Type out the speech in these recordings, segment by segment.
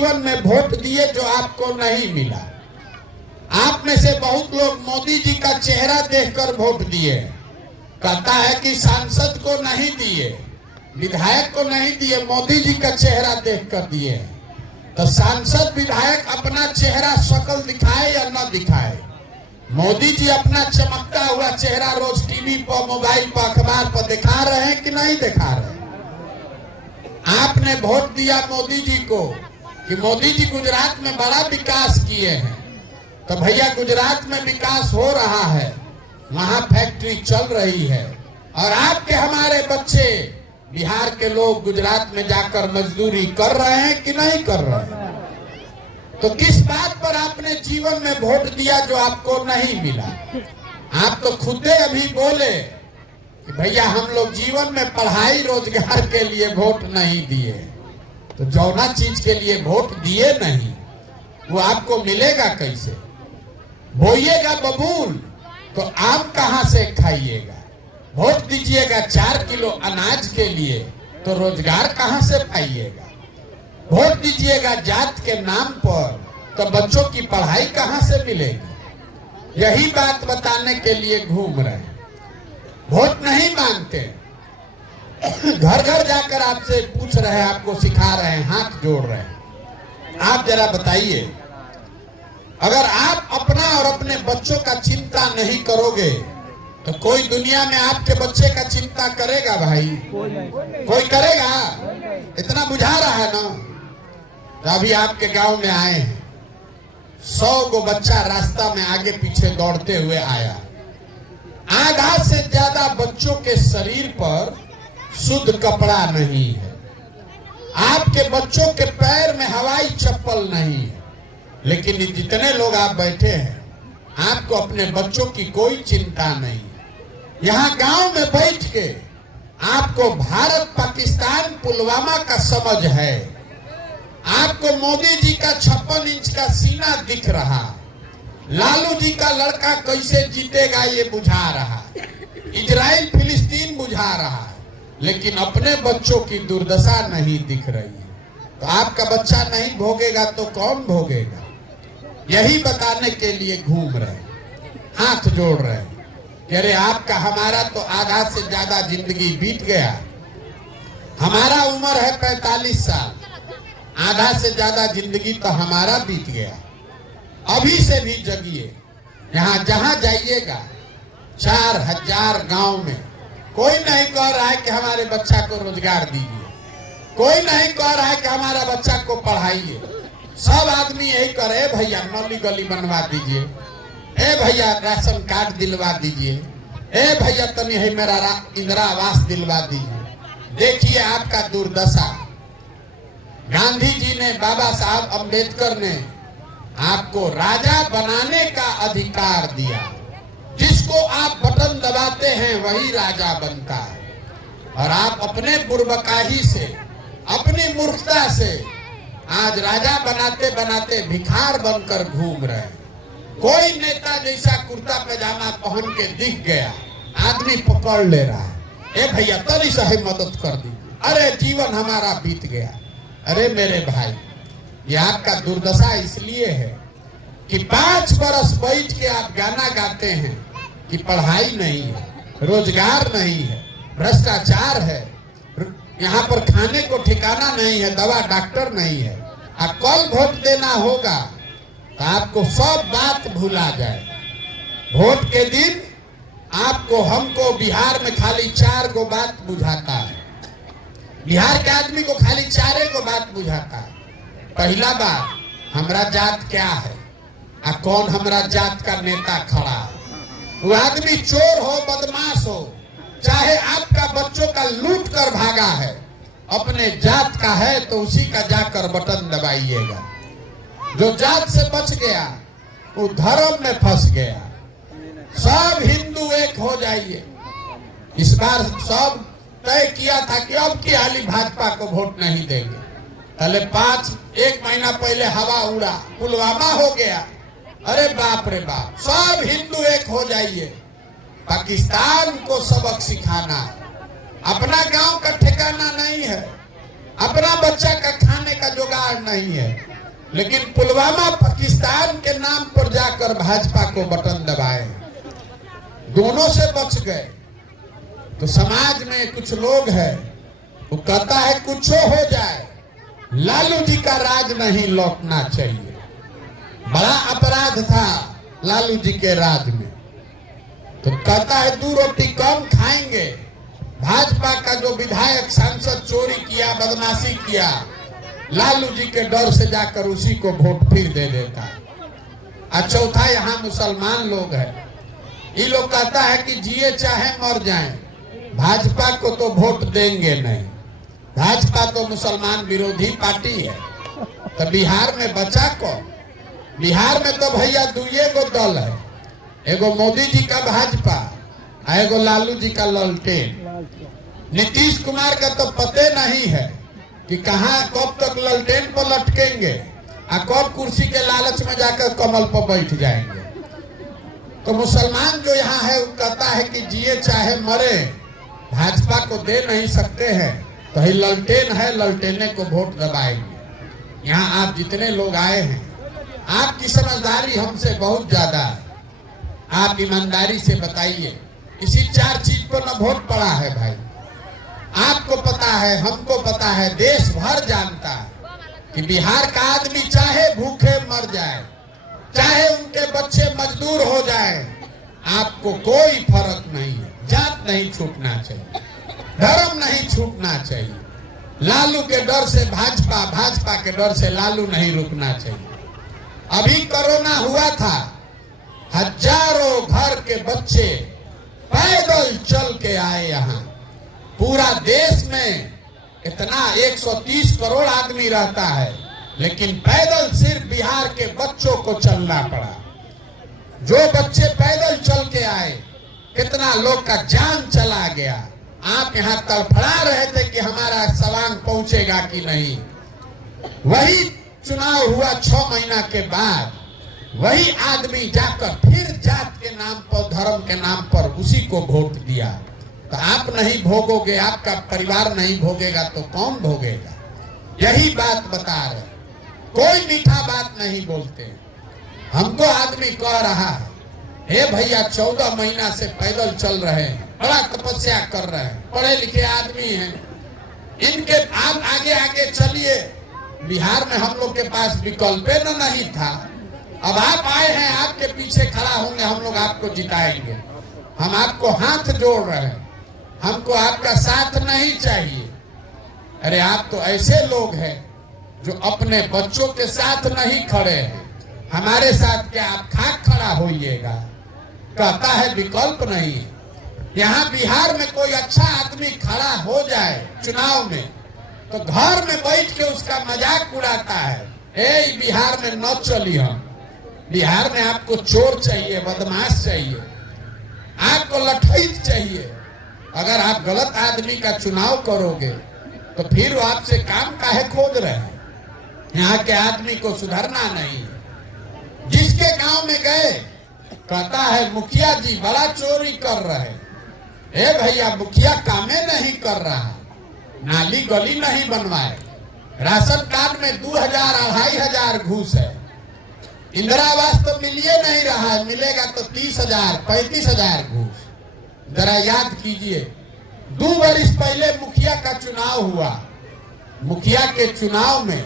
जीवन में वोट दिए जो आपको नहीं मिला। आप में से बहुत लोग मोदी जी का चेहरा देखकर वोट दिए। कहता है कि सांसद को नहीं दिए, विधायक को नहीं दिए, मोदी जी का चेहरा देखकर दिए। तो सांसद विधायक अपना चेहरा शक्ल दिखाए या न दिखाए, मोदी जी अपना चमकता हुआ चेहरा रोज टीवी पर, मोबाइल पर, अखबार पर दिखा रहे हैं कि नहीं दिखा रहे? आपने वोट दिया मोदी जी को कि मोदी जी गुजरात में बड़ा विकास किए हैं, तो भैया गुजरात में विकास हो रहा है, वहां फैक्ट्री चल रही है, और आपके हमारे बच्चे बिहार के लोग गुजरात में जाकर मजदूरी कर रहे हैं कि नहीं कर रहे हैं? तो किस बात पर आपने जीवन में वोट दिया जो आपको नहीं मिला? आप तो खुदे अभी बोले कि भैया हम लोग जीवन में पढ़ाई रोजगार के लिए वोट नहीं दिए। तो जौना चीज के लिए वोट दिए नहीं वो आपको मिलेगा कैसे? बोइएगा बबूल तो आम कहां से खाइएगा? वोट दीजिएगा 4 किलो अनाज के लिए तो रोजगार कहां से पाइएगा? वोट दीजिएगा जात के नाम पर तो बच्चों की पढ़ाई कहां से मिलेगी? यही बात बताने के लिए घूम रहे हैं। वोट नहीं मांगते, घर घर जाकर आपसे पूछ रहे हैं, आपको सिखा रहे हैं, हाथ जोड़ रहे हैं। आप जरा बताइए, अगर आप अपना और अपने बच्चों का चिंता नहीं करोगे तो कोई दुनिया में आपके बच्चे का चिंता करेगा? भाई कोई करेगा? इतना बुझा रहा है ना। तो अभी आपके गांव में आए हैं, 100 गो बच्चा रास्ता में आगे पीछे दौड़ते हुए आया। आधा से ज्यादा बच्चों के शरीर पर शुद्ध कपड़ा नहीं है, आपके बच्चों के पैर में हवाई चप्पल नहीं है, लेकिन जितने लोग आप बैठे हैं आपको अपने बच्चों की कोई चिंता नहीं। यहाँ गांव में बैठ के आपको भारत पाकिस्तान पुलवामा का समझ है, आपको मोदी जी का 56 इंच का सीना दिख रहा, लालू जी का लड़का कैसे जीतेगा ये बुझा रहा, इजराइल फिलिस्तीन बुझा रहा है, लेकिन अपने बच्चों की दुर्दशा नहीं दिख रही है। तो आपका बच्चा नहीं भोगेगा तो कौन भोगेगा? यही बताने के लिए घूम रहे, हाथ जोड़ रहे कि अरे आपका हमारा तो आधा से ज्यादा जिंदगी बीत गया। हमारा उम्र है 45 साल, आधा से ज्यादा जिंदगी तो हमारा बीत गया। अभी से भी जगिए। यहाँ जहां जाइएगा 4000 गांव में कोई नहीं कह रहा है कि हमारे बच्चा को रोजगार दीजिए, कोई नहीं कह रहा है कि हमारा बच्चा को पढ़ाइए। सब आदमी यही करे, भैया नली गली बनवा दीजिए, ए भैया राशन कार्ड दिलवा दीजिए, ए भैया तनी है मेरा इंदिरा आवास दिलवा दीजिए। देखिए आपका दुर्दशा। गांधी जी ने, बाबा साहब अम्बेडकर ने आपको राजा बनाने का अधिकार दिया। जिसको आप बटन दबाते हैं वही राजा बनता है, और आप अपने बुर्बकाही से, अपनी मूर्खता से आज राजा बनाते बनाते भिखार बनकर घूम रहे हैं। कोई नेता जैसा कुर्ता पैजामा पहन के दिख गया, आदमी पकड़ ले रहा है, ए भैया तनी सा मदद कर दीजिए, अरे जीवन हमारा बीत गया। अरे मेरे भाई, ये आपका दुर्दशा इसलिए है कि 5 बरस बैठ के आप गाना गाते हैं कि पढ़ाई नहीं है, रोजगार नहीं है, भ्रष्टाचार है, यहाँ पर खाने को ठिकाना नहीं है, दवा डॉक्टर नहीं है। अब कल वोट देना होगा तो आपको सब बात भुला जाए। वोट के दिन आपको, हमको बिहार में खाली 4 गो बात बुझाता है। बिहार के आदमी को खाली 4 गो बात बुझाता है। पहला बात, हमरा जात क्या है, आ कौन हमरा जात का नेता खड़ा है। वो आदमी चोर हो, बदमाश हो, चाहे आपका बच्चों का लूट कर भागा है, अपने जात का है तो उसी का जाकर बटन दबाइएगा। जो जात से बच गया वो धर्म में फंस गया। सब हिंदू एक हो जाइए। इस बार सब तय किया था कि अब की हाली भाजपा को वोट नहीं देंगे। पहले 1 महीना पहले हवा उड़ा, पुलवामा हो गया, अरे बाप रे बाप, सब हिंदू एक हो जाइए। पाकिस्तान को सबक सिखाना, अपना गांव का ठिकाना नहीं है। अपना बच्चा का खाने का जुगाड़ नहीं है, लेकिन पुलवामा पाकिस्तान के नाम पर जाकर भाजपा को बटन दबाए, दोनों से बच गए। तो समाज में कुछ लोग हैं, वो कहता है कुछ हो जाए, लालू जी का राज नहीं लौटना चाहिए। बड़ा अपराध था लालू जी के राज में। तो कहता है 2 रोटी कम खाएंगे। भाजपा का जो विधायक सांसद चोरी किया, बदमाशी किया, लालू जी के डर से जाकर उसी को वोट फिर दे देता। और चौथा, यहाँ मुसलमान लोग हैं, ये लोग कहता है कि जिए चाहे मर जाएं, भाजपा को तो वोट देंगे नहीं। भाजपा तो मुसलमान विरोधी पार्टी है। तो बिहार में बचा कौन? बिहार में तो भैया 2 दल है, एगो मोदी जी का भाजपा, एगो लालू जी का ललटेन। नीतीश कुमार का तो पते नहीं है कि कहां कब तक ललटेन पर लटकेंगे और कब कुर्सी के लालच में जाकर कमल पर बैठ जाएंगे। तो मुसलमान जो यहाँ है वो कहता है कि जिए चाहे मरे, भाजपा को दे नहीं सकते हैं, तो ही ललटेन है, ललटेने को वोट दबाएंगे। यहाँ आप जितने लोग आए हैं, आपकी समझदारी हमसे बहुत ज्यादा है। आप ईमानदारी से बताइए, इसी 4 चीज पर न वोट पड़ा है भाई। आपको पता है, हमको पता है, देश भर जानता है कि बिहार का आदमी चाहे भूखे मर जाए, चाहे उनके बच्चे मजदूर हो जाए, आपको कोई फर्क नहीं है। जात नहीं छूटना चाहिए, धर्म नहीं छूटना चाहिए। लालू के डर से भाजपा, भाजपा के डर से लालू नहीं रुकना चाहिए। अभी कोरोना हुआ था, हजारों घर के बच्चे पैदल चल के आए। यहाँ पूरा देश में इतना 130 करोड़ आदमी रहता है, लेकिन पैदल सिर्फ बिहार के बच्चों को चलना पड़ा। जो बच्चे पैदल चल के आए, कितना लोग का जान चला गया। आप यहाँ तड़फड़ा रहे थे कि हमारा सवांग पहुंचेगा कि नहीं। वही चुनाव हुआ 6 महीना के बाद, वही आदमी जाकर फिर जात के नाम पर, धर्म के नाम पर उसी को वोट दिया। तो आप नहीं भोगोगे, आपका परिवार नहीं भोगेगा तो कौन भोगेगा? यही बात बता रहे, कोई मीठा बात नहीं बोलते। हमको आदमी कह रहा है, हे भैया 14 महीना से पैदल चल रहे हैं, बड़ा तपस्या कर रहे हैं, पढ़े लिखे आदमी हैं, इनके आप आगे आगे चलिए। बिहार में हम लोग के पास विकल्प न नहीं था। अब आप आए हैं, आपके पीछे खड़ा होंगे, हम लोग आपको जिताएंगे। हम आपको हाथ जोड़ रहे हैं, हमको आपका साथ नहीं चाहिए। अरे आप तो ऐसे लोग हैं जो अपने बच्चों के साथ नहीं खड़े हैं, हमारे साथ क्या आप खाक खड़ा होइएगा? कहता है विकल्प नहीं है। यहाँ बिहार में कोई अच्छा आदमी खड़ा हो जाए चुनाव में, तो घर में बैठ के उसका मजाक उड़ाता है, ए बिहार में न चली। हम बिहार में आपको चोर चाहिए, बदमाश चाहिए, आपको लठैत चाहिए। अगर आप गलत आदमी का चुनाव करोगे तो फिर वो आपसे काम काहे खोद रहे हैं? यहाँ के आदमी को सुधरना नहीं है। जिसके गांव में गए, कहता है मुखिया जी बड़ा चोरी कर रहे हैं। ए भैया, मुखिया कामे नहीं कर रहा, नाली गली नहीं बनवाए, राशन कार्ड में 2000 2500 घूस है, इंदिरा आवास तो मिलिए नहीं रहा है, मिलेगा तो 30,000 35,000 घूस। जरा याद कीजिए, 2 वर्ष पहले मुखिया का चुनाव हुआ। मुखिया के चुनाव में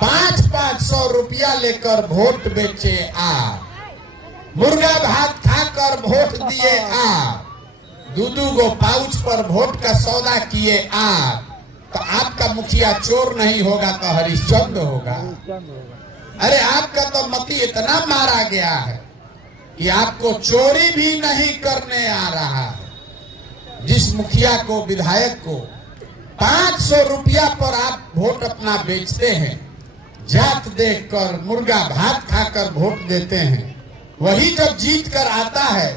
500 रुपया लेकर वोट बेचे आप, मुर्गा भात खाकर वोट दिए आप, 2 गो पाउच पर वोट का सौदा किए आप। तो आपका मुखिया चोर नहीं होगा तो हरिश्चंद्र होगा। अरे आपका तो मती इतना मारा गया है कि आपको चोरी भी नहीं करने आ रहा है। जिस मुखिया को, विधायक को 500 रुपया पर आप वोट अपना बेचते हैं, जात देखकर, मुर्गा भात खाकर वोट देते हैं, वही जब जीत कर आता है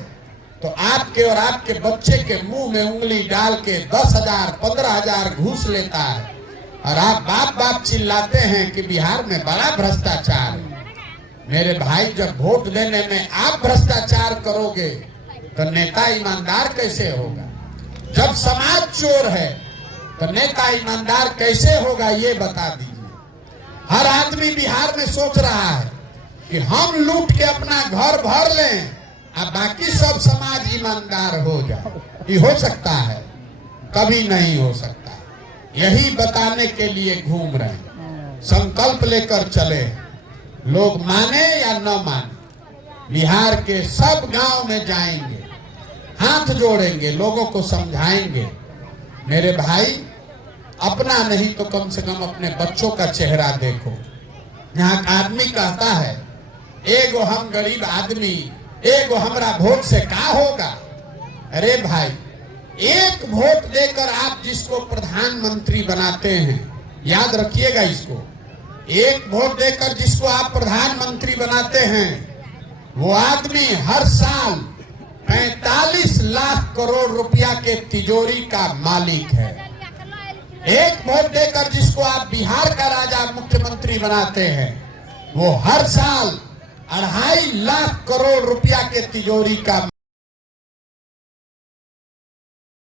तो आपके और आपके बच्चे के मुंह में उंगली डाल के 10,000 15,000 घूस लेता है। और आप बाप बाप चिल्लाते हैं कि बिहार में बड़ा भ्रष्टाचार है। मेरे भाई, जब वोट देने में आप भ्रष्टाचार करोगे तो नेता ईमानदार कैसे होगा? जब समाज चोर है तो नेता ईमानदार कैसे होगा ये बता दीजिए। हर आदमी बिहार में सोच रहा है कि हम लूट के अपना घर भर लें और बाकी सब समाज ईमानदार हो जाए। ये हो सकता है? कभी नहीं हो सकता। यही बताने के लिए घूम रहे हैं। संकल्प लेकर चले, लोग माने या न माने, बिहार के सब गांव में जाएंगे, हाथ जोड़ेंगे, लोगों को समझाएंगे। मेरे भाई, अपना नहीं तो कम से कम अपने बच्चों का चेहरा देखो। यहाँ आदमी कहता है एगो हम गरीब आदमी, एगो हमरा वोट से का होगा। अरे भाई, एक वोट देकर आप जिसको प्रधानमंत्री बनाते हैं, याद रखिएगा इसको, एक वोट देकर जिसको आप प्रधानमंत्री बनाते हैं, वो आदमी हर साल 45 लाख करोड़ रुपया के तिजोरी का मालिक है। एक वोट देकर जिसको आप बिहार का राजा मुख्यमंत्री बनाते हैं, वो हर साल 2.5 लाख करोड़ रुपया के तिजोरी का